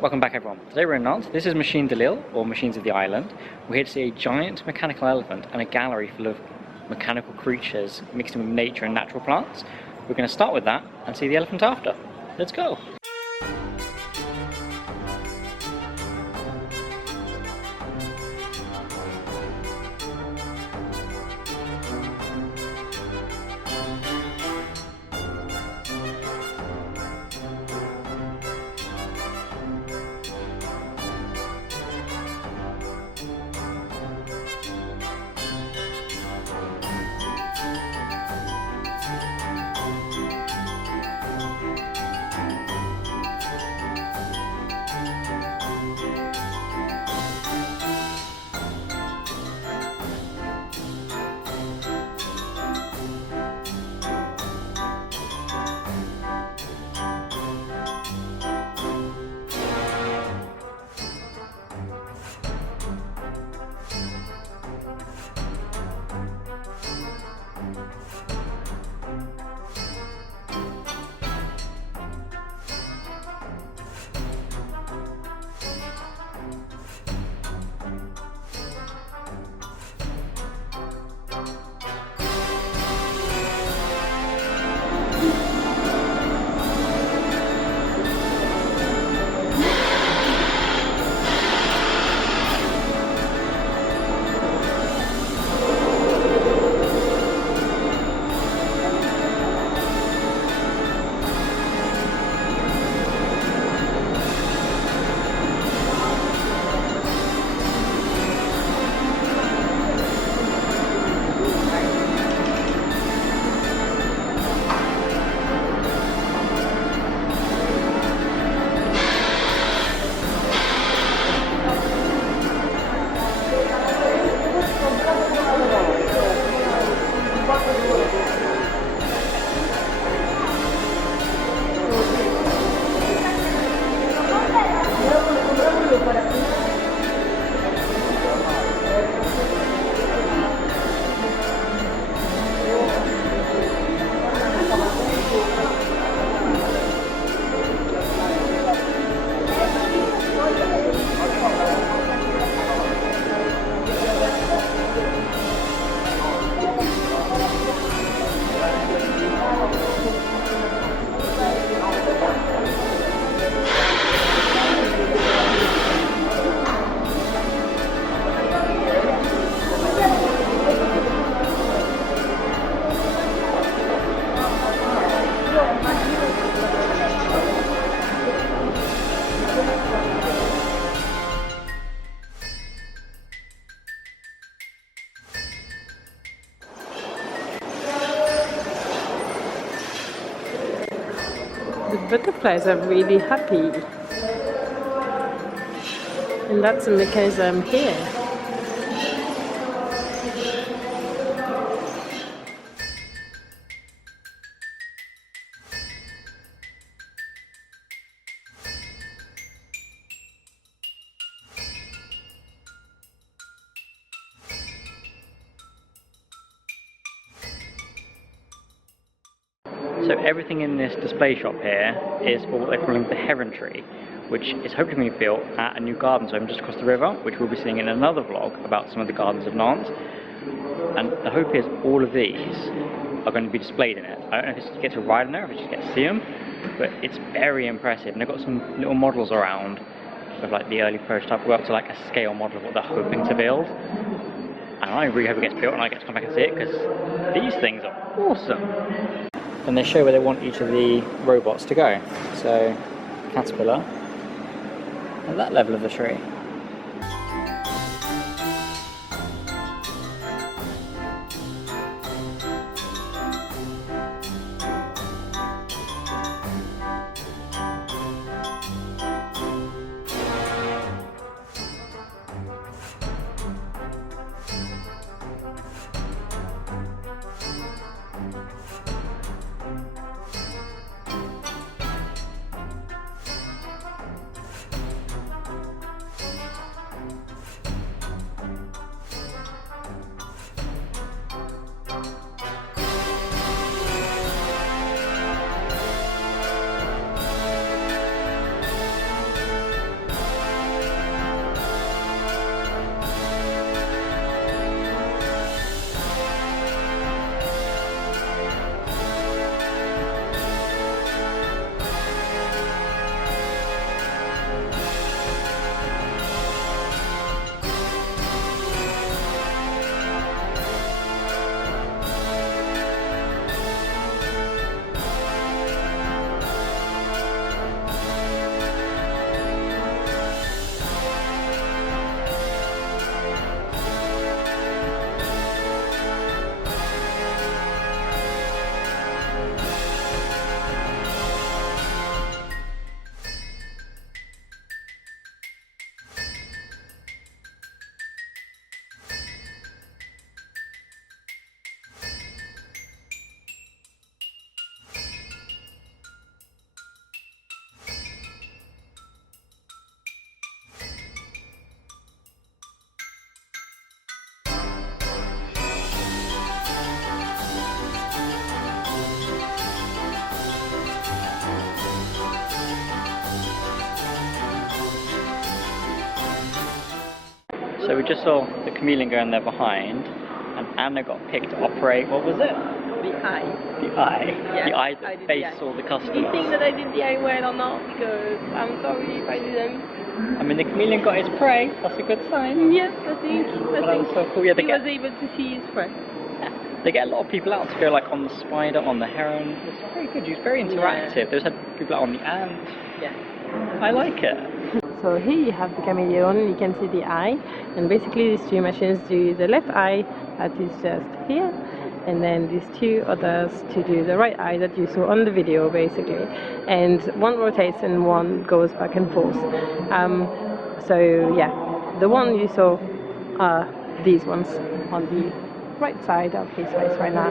Welcome back everyone. Today we're in Nantes. This is Machine de l'Île, or Machines of the Island. We're here to see a giant mechanical elephant and a gallery full of mechanical creatures mixed in with nature and natural plants. We're going to start with that and see the elephant after. Let's go! The butterflies are really happy, and that's the mechanism here. So everything in this display shop here is for what they're calling the menagerie, which is hopefully going to be built at a new garden zone just across the river, which we'll be seeing in another vlog about some of the gardens of Nantes. And the hope is all of these are going to be displayed in it. I don't know if it's to get to ride in there, or if it's just get to see them, but it's very impressive. And they've got some little models around of like the early prototype. We're up to like a scale model of what they're hoping to build. And I really hope it gets built and I get to come back and see it, because these things are awesome. And they show where they want each of the robots to go. So, caterpillar at that level of the tree. So we just saw the chameleon going there behind, and Anna got picked to operate, what was it? The eye. The eye. Yeah, the eye I that did faced the eye. all the Do customers. you think that I did the eye well or not? Because I'm sorry if I didn't. I mean, the chameleon got his prey, that's a good sign. Yeah, I think. That was so cool. Yeah, He was able to see his prey. they get a lot of people out to go like on the spider, on the heron. It's very good, it's very interactive. Yeah. There's had people out on the ant. Yeah. I like it. So here you have the chameleon, you can see the eye, and basically these two machines do the left eye that is just here, and then these two others to do the right eye that you saw on the video basically, and one rotates and one goes back and forth. So yeah, the one you saw are these ones on the right side of his face right now.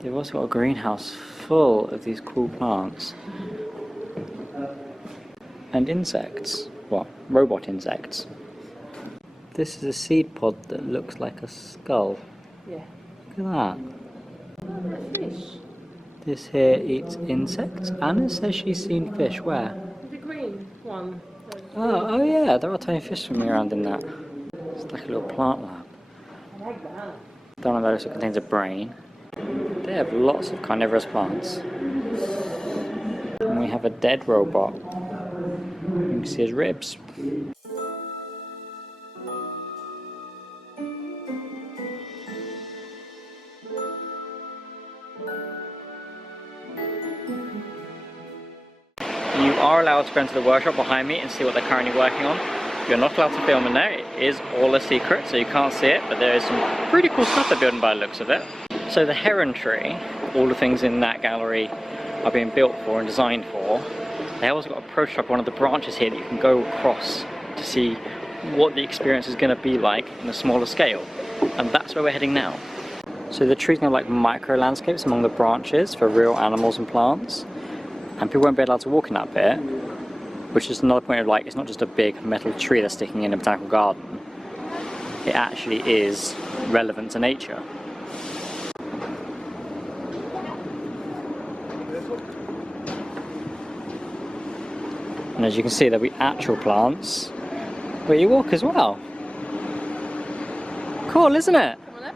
They've also got a greenhouse full of these cool plants. And insects. Well, robot insects. This is a seed pod that looks like a skull. Yeah. Look at that. Oh, fish. This here eats insects. Anna says she's seen fish. Where? The green one. Oh yeah, there are tiny fish swimming around in that. It's like a little plant lab. I like that. Down on that also contains a brain. They have lots of carnivorous plants. And we have a dead robot. You can see his ribs. You are allowed to go into the workshop behind me and see what they're currently working on. You're not allowed to film in there. It is all a secret, so you can't see it, but there is some pretty cool stuff they're building by the looks of it. So the heron tree, all the things in that gallery are being built for and designed for. They also got a prototype of one of the branches here that you can go across to see what the experience is going to be like in a smaller scale. And that's where we're heading now. So the trees are like micro landscapes among the branches for real animals and plants. And people won't be allowed to walk in that bit, which is another point of like, it's not just a big metal tree that's sticking in a botanical garden. It actually is relevant to nature. And as you can see, there'll be actual plants where you walk as well. Cool, isn't it? Come on up.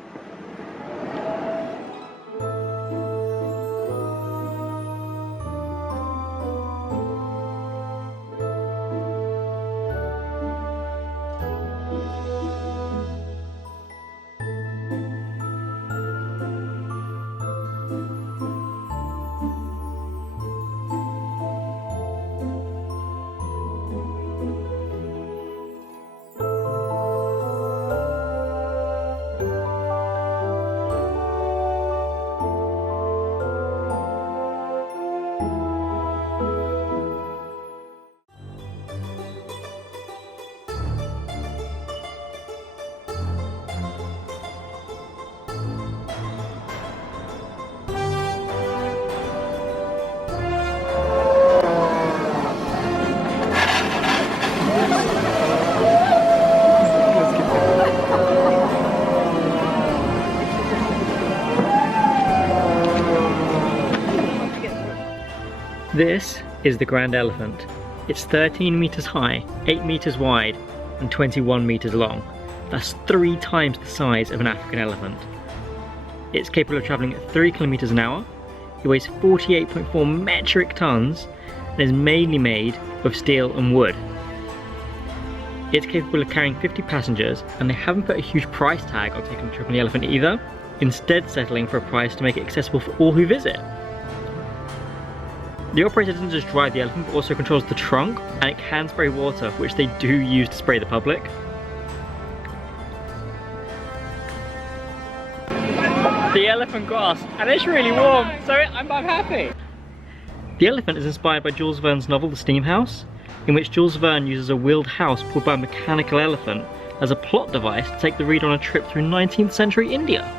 This is the grand elephant. It's 13 meters high, 8 meters wide, and 21 meters long. That's 3 times the size of an African elephant. It's capable of travelling at 3 kilometers an hour. It weighs 48.4 metric tons and is mainly made of steel and wood. It's capable of carrying 50 passengers, and they haven't put a huge price tag on taking a trip on the Elephant either, instead settling for a price to make it accessible for all who visit. The operator doesn't just drive the Elephant, but also controls the trunk, and it can spray water, which they do use to spray the public. The Elephant got us, and it's really warm, so I'm happy. The Elephant is inspired by Jules Verne's novel The Steam House, in which Jules Verne uses a wheeled house pulled by a mechanical elephant as a plot device to take the reader on a trip through 19th century India.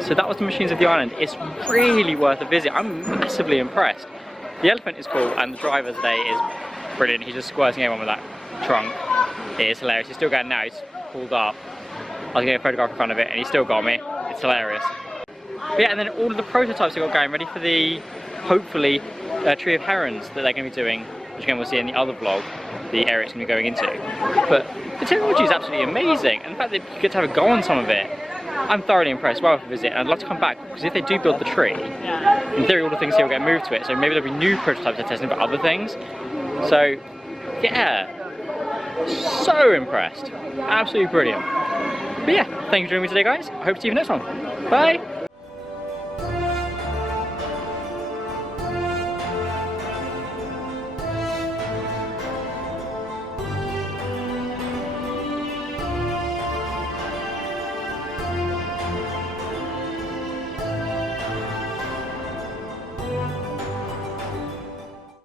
So that was the Machines of the Island. It's really worth a visit. I'm massively impressed. The Elephant is cool, and the driver today is brilliant. He's just squirting everyone with that trunk. It is hilarious. He's still going now. He's pulled up. I was getting a photograph in front of it, and he still got me. It's hilarious. But yeah, and then all of the prototypes we got going, ready for the, hopefully, tree of herons that they're going to be doing, which again we'll see in the other vlog, the area it's going to be going into. But the technology is absolutely amazing, and the fact that you get to have a go on some of it, I'm thoroughly impressed. Well worth a visit, and I'd love to come back, because if they do build the tree, in theory all the things here will get moved to it, so maybe there'll be new prototypes they're testing for other things. So yeah, so impressed, absolutely brilliant. But yeah, thank you for joining me today guys. I hope to see you next one. Bye.